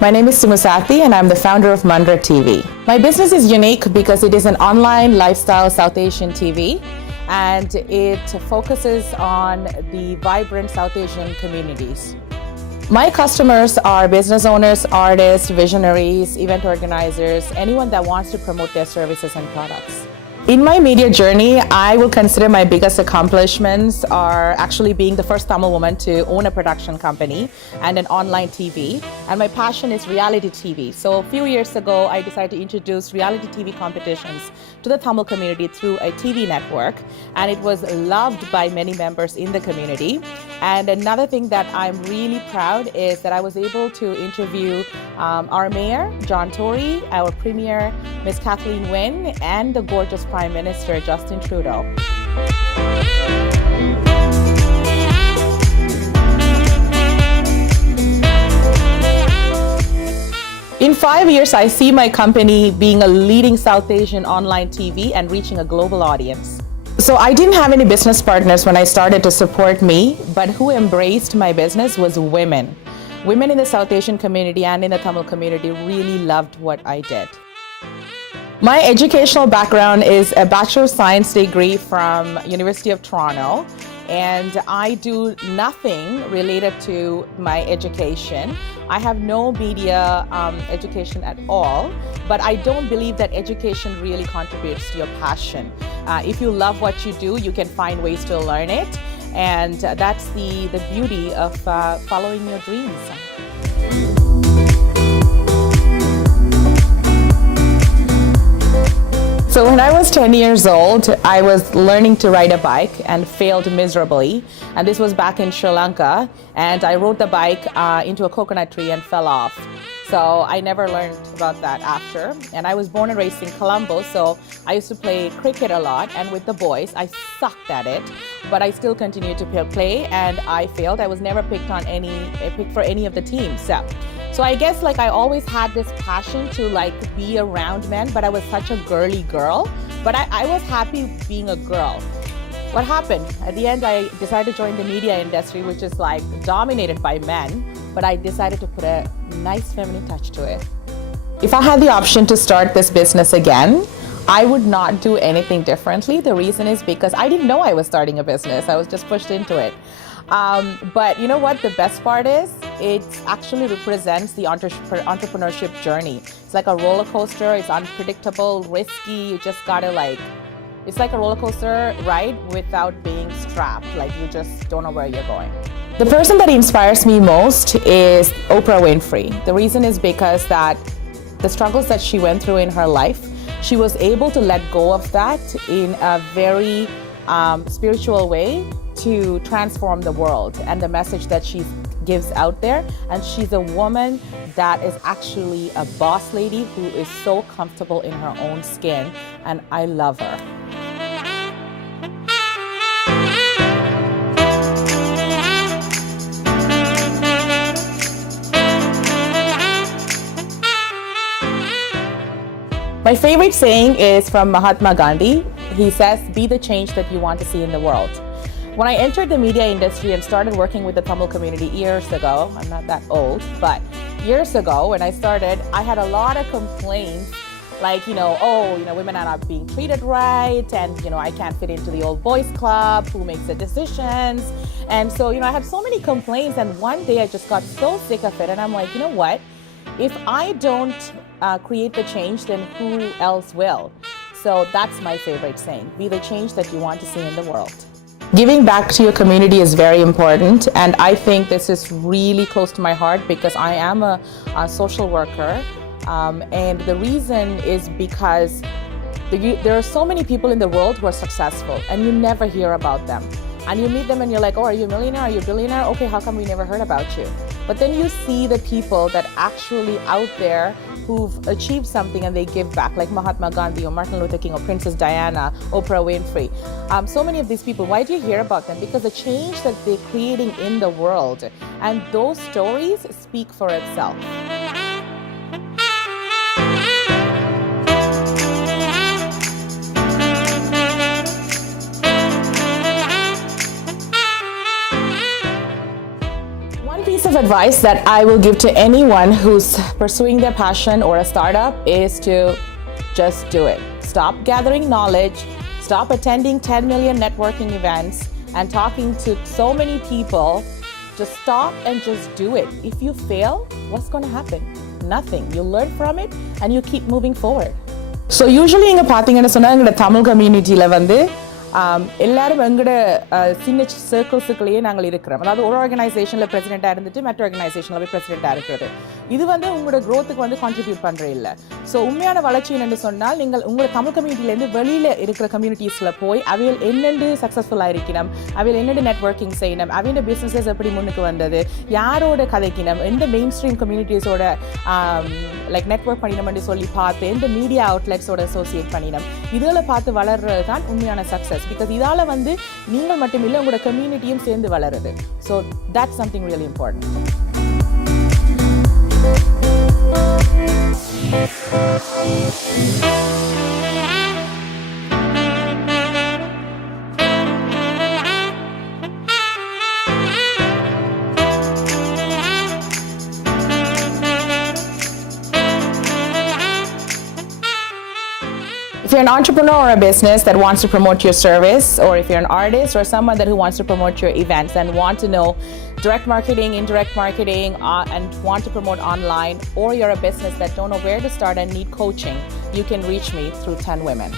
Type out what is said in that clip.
My name is Sumu Sathi and I'm the founder of Mandraa TV. My business is unique because it is an online lifestyle South Asian TV and it focuses on the vibrant South Asian communities. My customers are business owners, artists, visionaries, event organizers, anyone that wants to promote their services and products. In my media journey, I will consider my biggest accomplishments are actually being the first Tamil woman to own a production company and an online TV. And my passion is reality TV. So a few years ago, I decided to introduce reality TV competitions to the Tamil community through a TV network. And it was loved by many members in the community. And another thing that I'm really proud is that I was able to interview our mayor, John Tory, our premier, Miss Kathleen Wynne, and the gorgeous Prime Minister, Justin Trudeau. In 5 years, I see my company being a leading South Asian online TV and reaching a global audience. So I didn't have any business partners when I started to support me, but who embraced my business was women. Women in the South Asian community and in the Tamil community really loved what I did. My educational background is a Bachelor of Science degree from University of Toronto, and I do nothing related to my education. I have no media education at all, but I don't believe that education really contributes to your passion. If you love what you do, you can find ways to learn it, and that's the beauty of following your dreams. So when I was 10 years old, I was learning to ride a bike and failed miserably. And this was back in Sri Lanka. And I rode the bike into a coconut tree and fell off. So I never learned about that after. And I was born and raised in Colombo, so I used to play cricket a lot. And with the boys, I sucked at it. But I still continued to play, and I failed. I was never picked for any of the teams. So I guess I always had this passion to be around men, but I was such a girly girl. But I was happy being a girl. What happened? At the end, I decided to join the media industry, which is dominated by men, but I decided to put a nice feminine touch to it. If I had the option to start this business again, I would not do anything differently. The reason is because I didn't know I was starting a business. I was just pushed into it. But you know what the best part is? It actually represents the entrepreneurship journey. It's like a roller coaster. It's unpredictable, risky. You just gotta it's like a roller coaster ride without being strapped. You just don't know where you're going. The person that inspires me most is Oprah Winfrey. The reason is because that the struggles that she went through in her life, she was able to let go of that in a very spiritual way to transform the world and the message that she gives out there. And she's a woman that is actually a boss lady who is so comfortable in her own skin, and I love her. My favorite saying is from Mahatma Gandhi. He says, "Be the change that you want to see in the world." When I entered the media industry and started working with the Tamil community years ago, I'm not that old, but years ago when I started, I had a lot of complaints women are not being treated right, and I can't fit into the old boys club, who makes the decisions. And so, I had so many complaints, and one day I just got so sick of it, and I'm like, you know what? If I don't create the change, then who else will? So that's my favorite saying, be the change that you want to see in the world. Giving back to your community is very important, and I think this is really close to my heart because I am a social worker, and the reason is because there are so many people in the world who are successful and you never hear about them. And you meet them and you're like, oh, are you a millionaire? Are you a billionaire? Okay, how come we never heard about you? But then you see the people that actually out there who've achieved something and they give back, like Mahatma Gandhi or Martin Luther King or Princess Diana, Oprah Winfrey. So many of these people, why do you hear about them? Because the change that they're creating in the world, and those stories speak for itself. advice that I will give to anyone who's pursuing their passion or a startup is to just do it. Stop gathering knowledge, stop attending 10 million networking events and talking to so many people. Just stop and just do it. If you fail, what's going to happen? Nothing. You learn from it and you keep moving forward. So usually இங்க பாத்தீங்கன்னா சொன்னா எங்களோட தமிழ் கம்யூனிட்டியில வந்து எல்லாரும் எங்களோட சின்ன சர்க்கிள்ஸுக்குள்ளேயே நாங்கள் இருக்கிறோம். அதாவது ஒரு ஆர்கனைசேஷனில் பிரசிடெண்ட்டாக இருந்துட்டு மற்ற ஆர்கனைசேஷனில் போய் பிரசிடெண்ட்டாக இருக்கிறது. இது வந்து உங்களோட க்ரோத்துக்கு வந்து கான்ட்ரிபியூட் பண்ணுற இல்லை. ஸோ உண்மையான வளர்ச்சி என்னென்னு சொன்னால் நீங்கள் உங்களோட தமிழ் கம்யூனிட்டிலேருந்து வெளியில் இருக்கிற கம்யூனிட்டிஸில் போய் அவையில் என்னென்று சக்ஸஸ்ஃபுல்லாக இருக்கணும், அவையில் என்னென்று நெட்வொர்க்கிங் செய்யணும், அவையோட பிஸ்னஸஸ் எப்படி முன்னுக்கு வந்தது, யாரோட கதைக்கணும், எந்த மெயின் ஸ்ட்ரீம் கம்யூனிட்டிஸோட லைக் நெட்வொர்க் பண்ணினோம்னு சொல்லி பார்த்து எந்த மீடியா அவுட்லெட்ஸோட அசோசியேட் பண்ணினோம், இதில் பார்த்து வளர்றது தான் உண்மையான சக்ஸஸ். Because இதால வந்து நீங்கள் மட்டும் இல்லை உங்களோட கம்யூனிட்டியும் சேர்ந்து வளருது. So that's something really important. If you're an entrepreneur or a business that wants to promote your service, or if you're an artist or someone who wants to promote your events and want to know direct marketing, indirect marketing, and want to promote online, or you're a business that don't know where to start and need coaching, you can reach me through 10 Women.